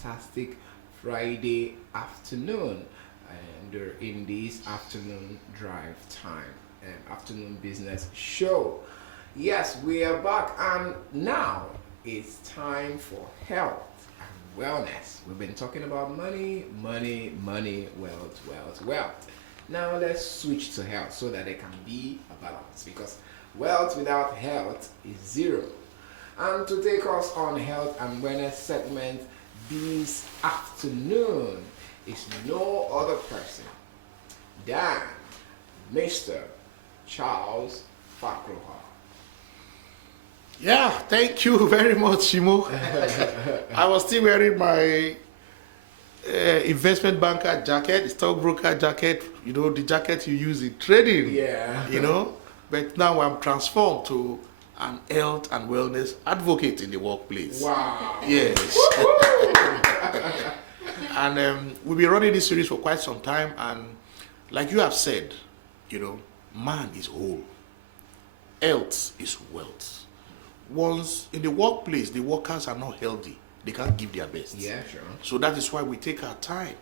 fantastic Friday afternoon, and we're in this afternoon drive time and afternoon business show. Yes, we are back, and now it's time for health and wellness. We've been talking about money, money, money, wealth, wealth, wealth. Now let's switch to health so that there can be a balance, because wealth without health is zero. And to take us on health and wellness segment this afternoon is no other person than Mr. Charles Fakroha. Yeah, thank you very much, Shimo. I was still wearing my investment banker jacket, stockbroker jacket, the jacket you use in trading. Yeah. But now I'm transformed to an health and wellness advocate in the workplace. Wow. Yes. And we've been running this series for quite some time, and like you have said, man is whole. Health is wealth. Once in the workplace, the workers are not healthy, they can't give their best. Yeah, sure. So that is why we take our time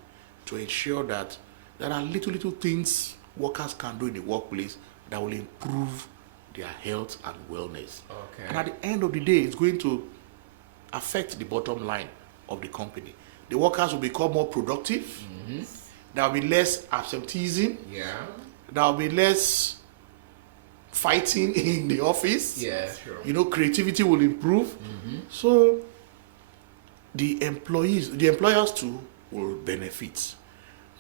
to ensure that there are little things workers can do in the workplace that will improve their health and wellness. Okay. And at the end of the day, it's going to affect the bottom line of the company. The workers will become more productive. Mm-hmm. There will be less absenteeism. Yeah. There will be less fighting in the office. Yeah, sure. Creativity will improve. Mm-hmm. So the employers too will benefit.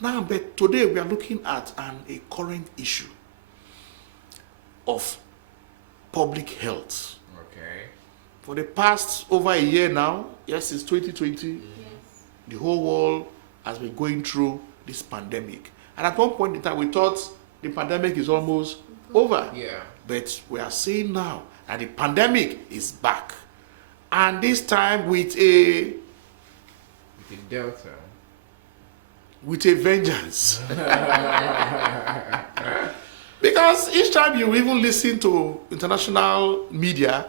Now, but today we are looking at a current issue of public health. Okay. For the past over a year now, yes, it's 2020, Yes. the whole world has been going through this pandemic. And at one point in time, we thought the pandemic is almost over. Yeah. But we are saying now that the pandemic is back. And this time with a The Delta. vengeance. Because each time you even listen to international media,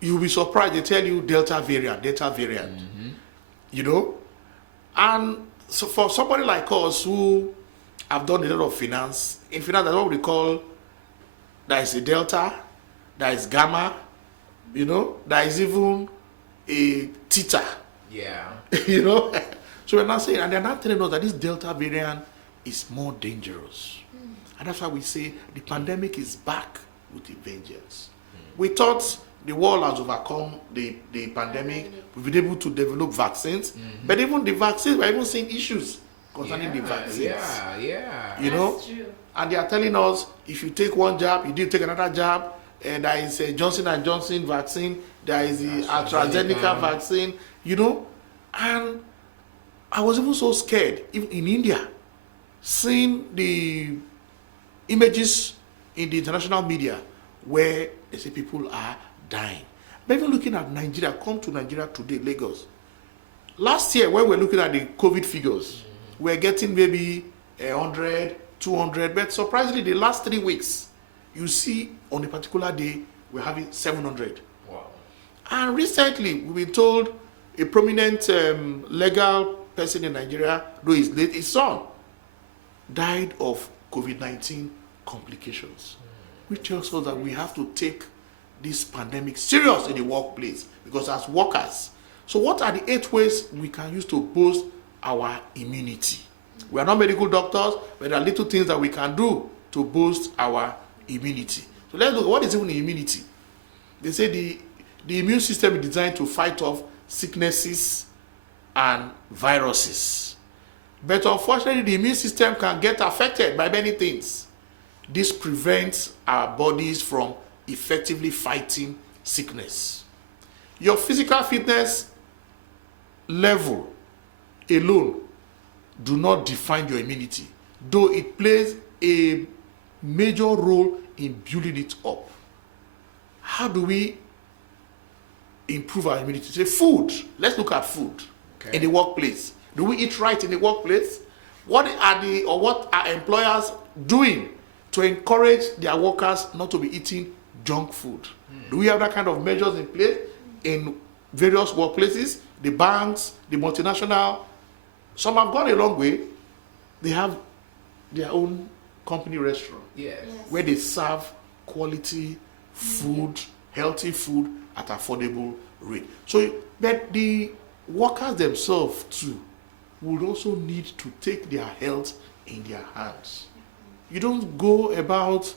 you'll be surprised. They tell you Delta variant. Mm-hmm. And so for somebody like us who have done a lot of finance, in finance, that's what we call, there is a Delta, there is Gamma, there is even a Theta, Yeah. So we're not saying, and they're not telling us that this Delta variant is more dangerous. And that's why we say the pandemic is back with a vengeance. We thought the world has overcome the pandemic. We've been able to develop vaccines. Mm-hmm. But even the vaccines, we're even seeing issues concerning the vaccines. Yeah. That's true. And they are telling us, if you take one jab, you did take another jab, and there is a Johnson & Johnson vaccine, there is the AstraZeneca vaccine, And I was even so scared, even in India, seeing the images in the international media where they say people are dying. But even looking at Nigeria, come to Nigeria today, Lagos. Last year, when we were looking at the COVID figures, we're getting maybe 100, 200, but surprisingly, the last 3 weeks, you see on a particular day, we're having 700. Wow. And recently, we've been told a prominent legal person in Nigeria, though he's late, his son, died of COVID-19 complications, which tells us that we have to take this pandemic serious in the workplace, because as workers, so what are the 8 ways we can use to boost our immunity? We are not medical doctors, but there are little things that we can do to boost our immunity. So let's look, what is even immunity? They say the immune system is designed to fight off sicknesses and viruses. But unfortunately, the immune system can get affected by many things. This prevents our bodies from effectively fighting sickness. Your physical fitness level alone do not define your immunity, though it plays a major role in building it up. How do we improve our immunity? Say food. Let's look at food in the workplace. Do we eat right in the workplace? What are employers doing to encourage their workers not to be eating junk food? Do we have that kind of measures in place in various workplaces? the banks, the multinational, some have gone a long way. They have their own company restaurant Yes. where they serve quality food, healthy food at affordable rate. So, but the workers themselves too would also need to take their health in their hands. You don't go about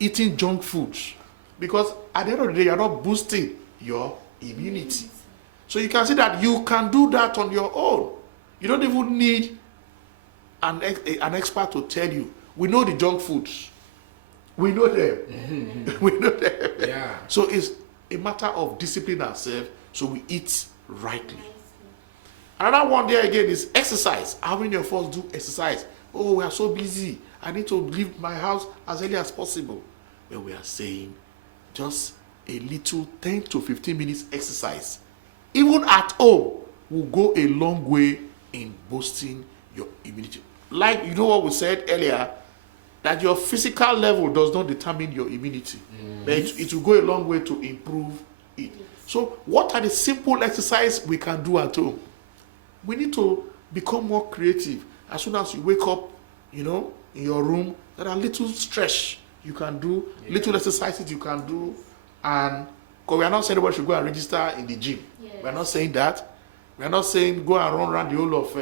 eating junk foods because at the end of the day, you're not boosting your immunity. So you can see that you can do that on your own. You don't even need an expert to tell you. We know the junk foods. We know them. We know them. Yeah. So it's a matter of discipline ourselves so we eat rightly. Another one there again is exercise. How many of us do exercise? Oh, we are so busy. I need to leave my house as early as possible. Well, we are saying just a little 10 to 15 minutes exercise, even at home, will go a long way in boosting your immunity. Like, you know what we said earlier, that your physical level does not determine your immunity, but it will go a long way to improve it. So what are the simple exercises we can do at home? We need to become more creative. As soon as you wake up, in your room, there are little stretch you can do, little exercises you can do, and because we are not saying everybody should go and register in the gym. Yes. We are not saying that. We are not saying go and run around the whole of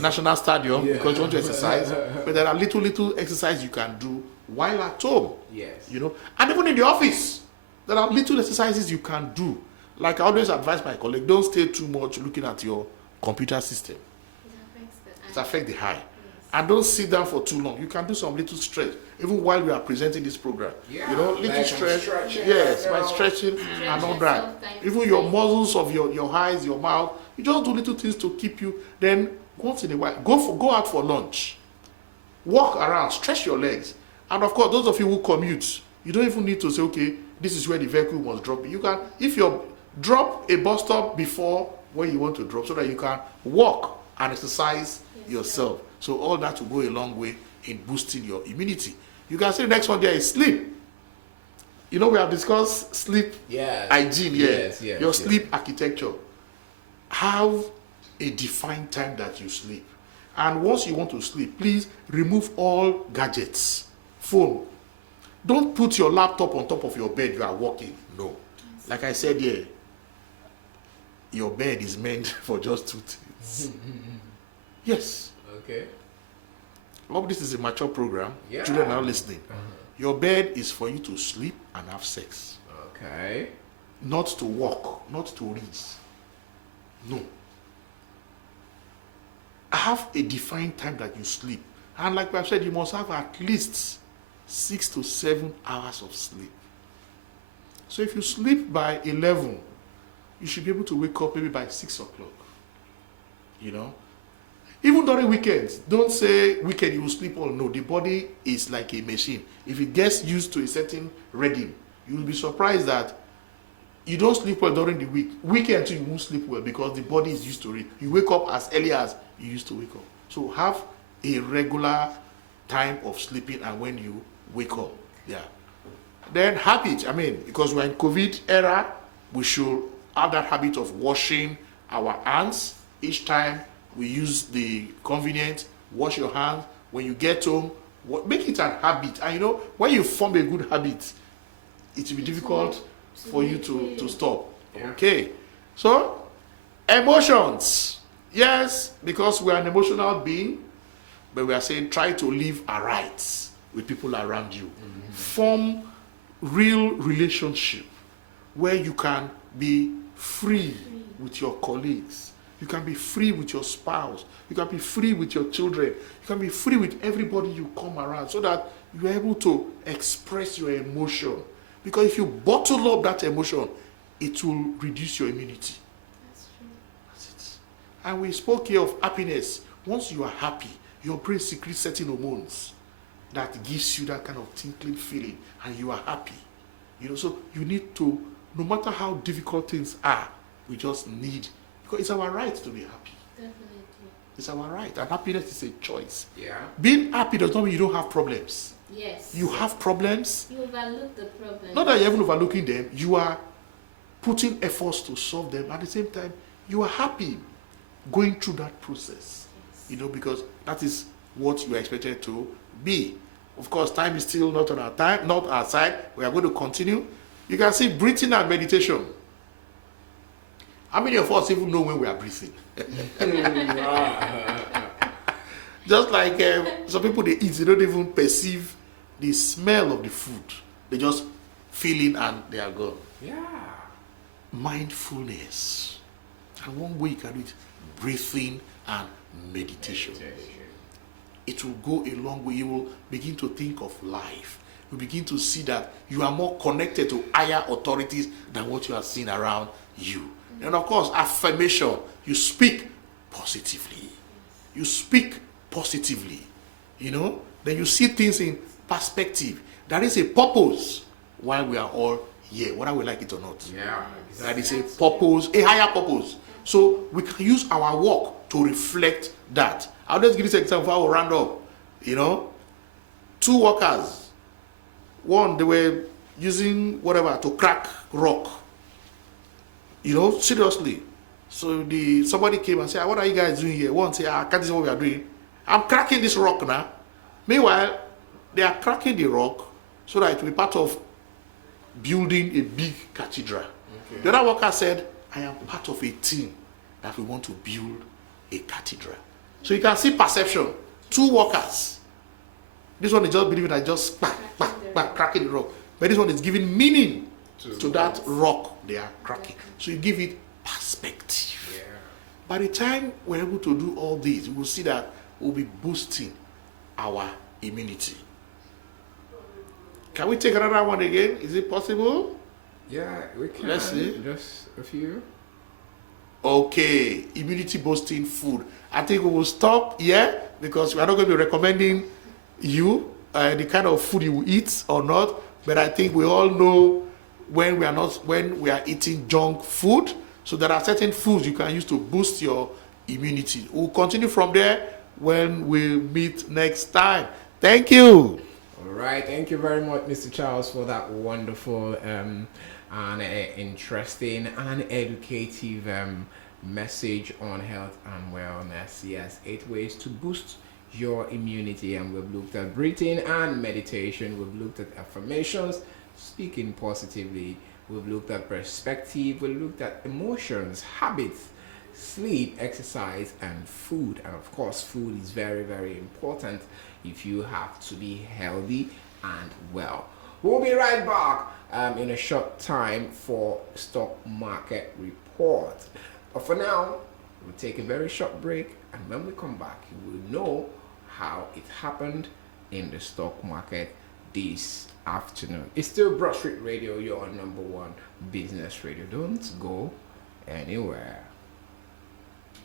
National Stadium because you want to exercise. But there are little exercises you can do while at home. Yes. And even in the office, there are little exercises you can do. Like I always advise my colleague, don't stay too much looking at your computer system. It affects the eye. Yes. And don't sit down for too long. You can do some little stretch, even while we are presenting this program. Yeah. Little Like stretch. stretching. Yes, by Yeah. stretching and all that. yourself, time Even to your stretch. muscles of your eyes, your mouth. You just do little things to keep you. Then once in a while, go out for lunch. Walk around, stretch your legs. And of course, those of you who commute, you don't even need to say, okay, this is where the vehicle must drop. You can, if you drop a bus stop before where you want to drop, so that you can walk and exercise yourself. So all that will go a long way in boosting your immunity. You can see the next one there is sleep. We have discussed sleep Yes. hygiene here. Yes, yes, Your yes. sleep architecture. Have a defined time that you sleep. And once you want to sleep, please remove all gadgets. Phone. Don't put your laptop on top of your bed. You are working. No. Like I said here, your bed is meant for just two things. Yes. Okay. I hope this is a mature program. Yeah. Children are listening. Your bed is for you to sleep and have sex. Okay. Not to work, not to read. No. Have a defined time that you sleep. And like I've said, you must have at least 6 to 7 hours of sleep. So if you sleep by 11, you should be able to wake up maybe by 6 o'clock. Even during weekends, don't say weekend you will sleep all. No, the body is like a machine. If it gets used to a certain rhythm, you will be surprised that you don't sleep well during the week. Weekend too, you won't sleep well because the body is used to it. You wake up as early as you used to wake up. So have a regular time of sleeping and when you wake up. Yeah. Then habit. Because we're in COVID era, we should have that habit of washing our hands each time we use the convenient. Wash your hands when you get home. Make it an habit. And when you form a good habit, it will be difficult for you to stop. Yeah. Okay. So, emotions. Yes, because we are an emotional being, but we are saying try to live aright with people around you. Form real relationship where you can be free with your colleagues. You can be free with your spouse. You can be free with your children. You can be free with everybody you come around so that you are able to express your emotion. Because if you bottle up that emotion, it will reduce your immunity. That's true. That's it. And we spoke here of happiness. Once you are happy, your brain secretes certain hormones that gives you that kind of tinkling feeling, and you are happy. So you need to, no matter how difficult things are, we just need, because it's our right to be happy. Definitely. It's our right, and happiness is a choice. Yeah. Being happy does not mean you don't have problems. Yes. You have problems. You overlook the problem. Not that you're even overlooking them, you are putting efforts to solve them. At the same time, you are happy going through that process, because that is what you are expected to be. Of course, time is still not on our time, not our side. We are going to continue. You can see breathing and meditation. How many of us even know when we are breathing? Just like some people, they eat, they don't even perceive the smell of the food. They just feel it and they are gone. Yeah. Mindfulness. And one way you can do it, breathing and meditation. It will go a long way. You will begin to think of life. You begin to see that you are more connected to higher authorities than what you are seeing around you. And of course, affirmation. You speak positively. You speak positively. Then you see things in perspective. There is a purpose why we are all here, whether we like it or not. Yeah. That is a purpose, a higher purpose. So we can use our work to reflect that. I'll just give this example. I will round up. 2 workers. One, they were using whatever to crack rock. Seriously. So somebody came and said, "What are you guys doing here?" One said, "I can't see what we are doing. I'm cracking this rock now." Meanwhile, they are cracking the rock so that it will be part of building a big cathedral. Okay. The other worker said, "I am part of a team that we want to build a cathedral." So you can see perception. 2 workers. This one is just believing that just cracking the rock. But this one is giving meaning to that rock they are cracking. So you give it perspective. Yeah. By the time we're able to do all these, we will see that we'll be boosting our immunity. Can we take another one again? Is it possible? Yeah, we can. Let's see. Just a few. Okay, immunity boosting food. I think we will stop here because we are not going to be recommending you the kind of food you will eat or not. But I think we all know when we are eating junk food. So there are certain foods you can use to boost your immunity. We'll continue from there when we meet next time. Thank you. All right. Thank you very much, Mr. Charles, for that wonderful and interesting and educative message on health and wellness. Yes, 8 ways to boost your immunity, and we've looked at breathing and meditation. We've looked at affirmations, speaking positively. We've looked at perspective. We've looked at emotions, habits, sleep, exercise, and food. And of course, food is very, very important if you have to be healthy and well. We'll be right back in a short time for stock market report. But for now, we'll take a very short break, and when we come back, you will know how it happened in the stock market this afternoon. It's still Broad Street Radio, your #1 business radio. Don't go anywhere.